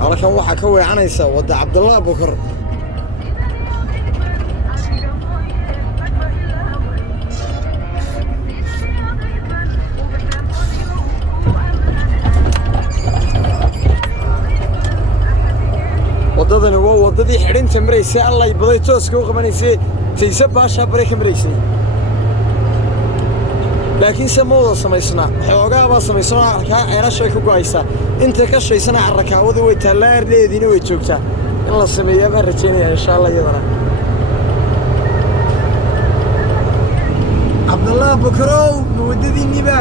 halkan waxa ka weecanaysa wada Cabdullah Bukar wadadani waa wadadii xidhinta mareysay Allah ibaday tooska u qabanaysay taysa baasha bareek mareysay laakiin samooda samaysna xoogaa baa samaysna arka ceelashay ku go'aysa inta ka shaysana arkaawada way taalaardeedina way joogtaa in la sameeyo baan rajaynayaa insha Allah yadana Cabdullah Bukrow wadadii niba